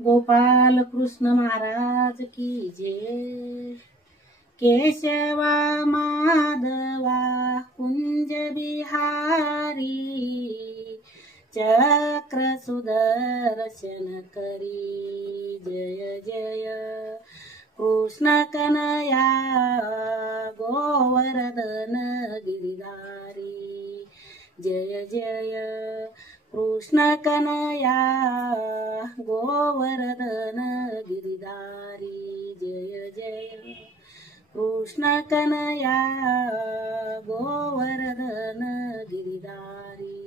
गोपाल कृष्ण महाराज की जय। केशवा माधवा कुंज बिहारी, चक्र सुदर्शन करी जय जय। कृष्ण कन्हैया गोवर्धन गिरिधारी जय जय। कृष्ण कन्हैया गोवर्धन गिरिधारी जय जय। कृष्ण कन्हैया गोवर्धन गिरिधारी।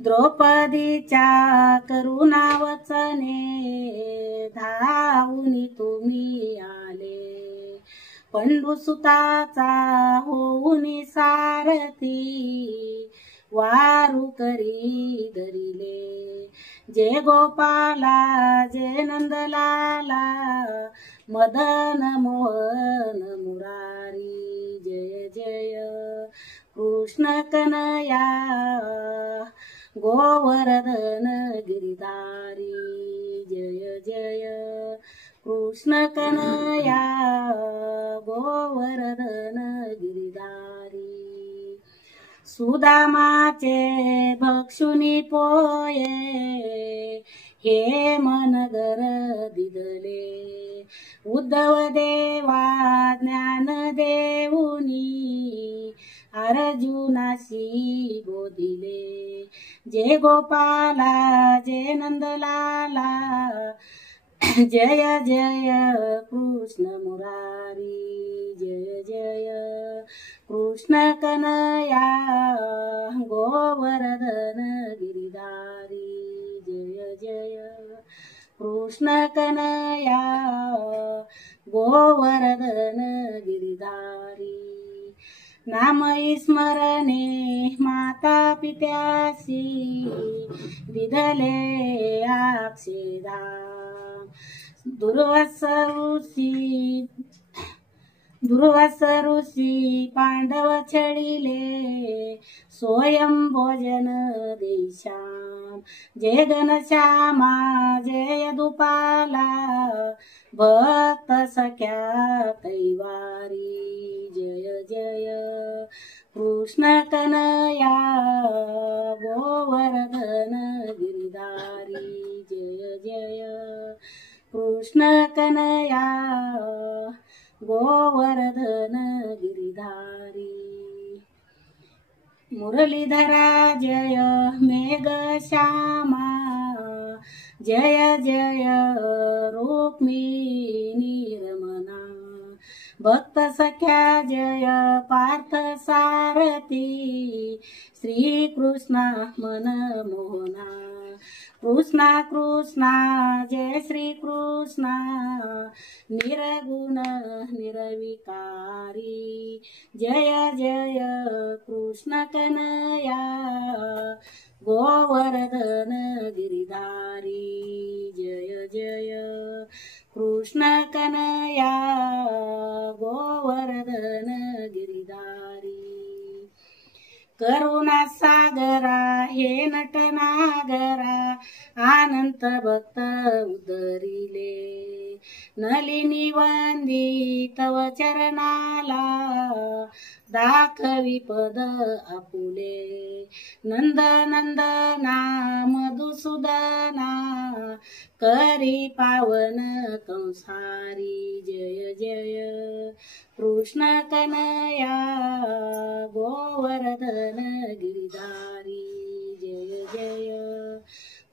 द्रौपदीच्या करुणा वचने धावून तुम्ही आले, पंडुसुताचा होऊन सारथी वारू करी धरिले। जय गोपाला जय नंदलाला मदन मोहन मुरारी जय जय। कृष्ण कन्हैया गोवर्धन गिरिधारी जय जय। कृष्ण कन्हैया गोवर्धन गिरिधारी। सुदामाचे भक्षुनी पोये हे मनगर दिदले, उद्धव देवा ज्ञान देऊनी अर्जुनाशी बोधिले। जय गोपाला जय नंदलाला जय जय। कृष्ण मुरारी जय जय। कृष्ण कन्हैया गोवर्धन गिरिधारी जय जय। कृष्ण कन्हैया गोवर्धन गिरिधारी। नाम स्मरणे माता पित्यासी दिदले आक्षेदा, दुर्वासा ऋषी पांडव छळिले स्वयं भोजन देशाम। जय घनश्यामा जय दुपाला भक्त सख्या कैवारी जय जय। कृष्ण कन्हैया गोवर्धन गिरिधारी जय जय। कृष्ण कन्हैया गोवर्धन गिरिधारी। मुरलीधरा जय मेघश्यामा जय जय। रुक्मिणी रमणा भक्त सख्या जय पार्थ सारथी श्री कृष्ण मन मोहना। कृष्णा कृष्णा जय श्री कृष्णा निर्गुण निर्विकारी जय जय। कृष्ण कन्हैया गोवर्धन गिरिधारी जय जय। कृष्ण कन्हैया गोवर्धन गिरिधारी। करुणा सागरा हे नटनागरा अनंत भक्त उदरिले, नलिनी वंदी तव चरणाला दाखवी पद आपुले। नंद नंदना मधुसूदना करी पावन कंसारी जय जय। कृष्ण कन्हैया गोवर्धन गिरिधारी जय जय।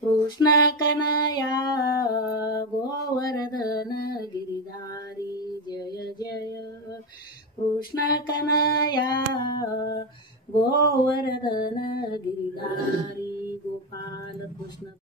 कृष्ण कन्हैया गोवर्धन गिरिधारी जय जय। कृष्ण कन्हैया गोवर्धन गिरिधारी। गोपाल कृष्ण।